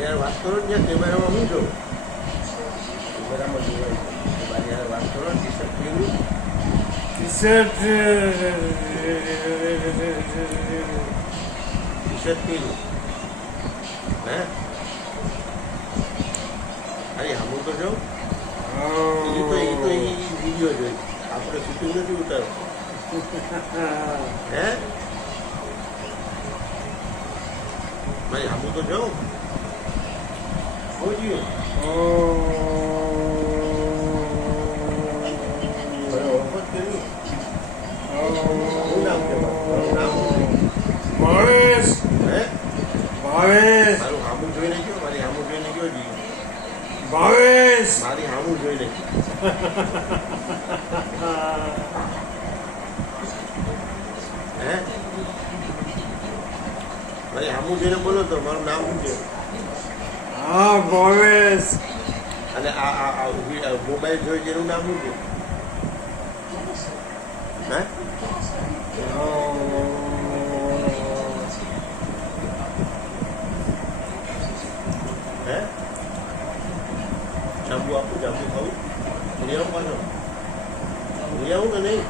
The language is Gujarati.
યાર વાત કરો ને કેમેરામાં હું જોઉં કેમેરામાં જોવાય મારી યાર વાત કરો ટી શર્ટ પહેર્યું હે અરે હમું તો જાઉં એ તો વિડીયો જોઈ આપણે શૂટિંગ નથી ઉતારવું હે મારી હમું તો જાઉં બોલ્યું ભાવેશ ભાવેશ મારું હામું જોઈને ગયો મારી હામું જોઈને ગયો જી ભાવેશ મારી હામું જોઈને હે મારી હામું જોઈને બોલો તો મારું નામ શું છે હા ભાવેશ અને આ મોબાઈલ જોઈ જેનું નામ શું છે હે હે જાંબુ આપું જાંબુ ખાવું ભૂલી આવું પાછો ભૂલી આવું કે નહીં